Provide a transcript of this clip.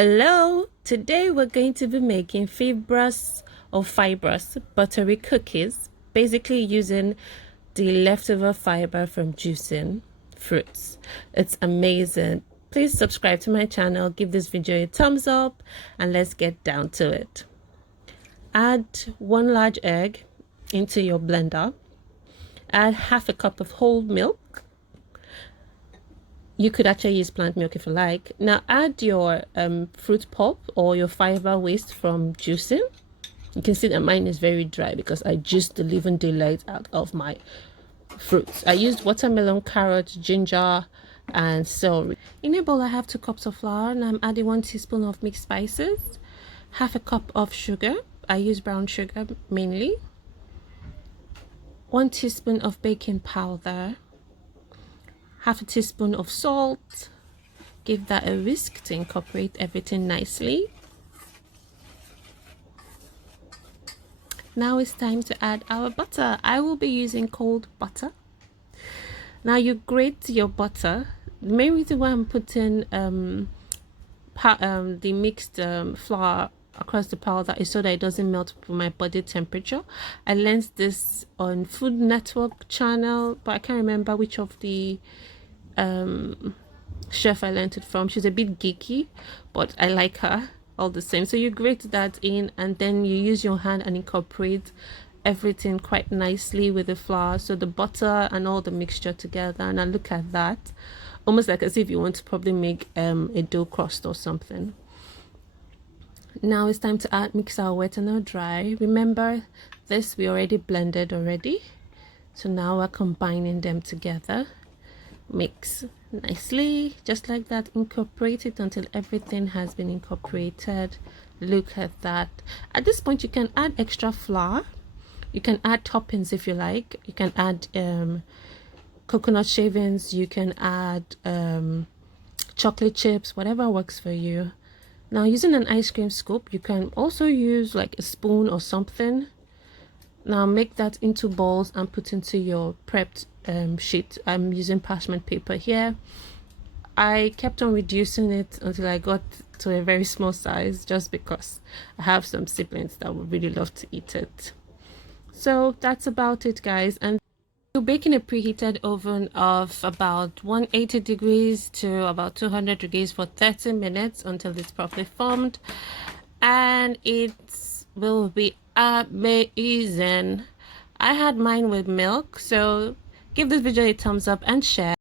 Hello, today we're going to be making fibrous buttery cookies, basically using the leftover fiber from juicing fruits. It's amazing. Please subscribe to my channel, give this video a thumbs up, and let's get down to it. Add 1 large egg into your blender. Add half a cup of whole milk. You could actually use plant milk if you like. Now add your fruit pulp or your fiber waste from juicing. You can see that mine is very dry because I juiced the living daylight out of my fruits. I used watermelon, carrot, ginger, and celery. In a bowl I have 2 cups of flour, and I'm adding 1 teaspoon of mixed spices, half a cup of sugar. I use brown sugar mainly. 1 teaspoon of baking powder, half a teaspoon of salt. Give that a whisk to incorporate everything nicely. Now it's time to add our butter. I will be using cold butter. Now you grate your butter. The main reason why I'm putting the mixed flour across the powder is so that it doesn't melt for my body temperature. I learned this on Food Network channel, but I can't remember which of the chef I learned it from. She's a bit geeky, but I like her all the same. So you grate that in, and then you use your hand and incorporate everything quite nicely with the flour, so the butter and all the mixture together. And I look at that almost like as if you want to probably make a dough crust or something. Now it's time to mix our wet and our dry. Remember this, we already blended already, so now we're combining them together. Mix nicely, just like that. Incorporate it until everything has been incorporated. Look at that. At this point you can add extra flour. You can add toppings if you like. You can add coconut shavings. You can add chocolate chips, whatever works for you. Now using an ice cream scoop, you can also use like a spoon or something. Now make that into balls and put into your prepped sheet. I'm using parchment paper here. I kept on reducing it until I got to a very small size, just because I have some siblings that would really love to eat it. So that's about it, guys. And you bake in a preheated oven of about 180 degrees to about 200 degrees for 30 minutes until it's properly formed, and it will be amazing. I had mine with milk, so give this video a thumbs up and share.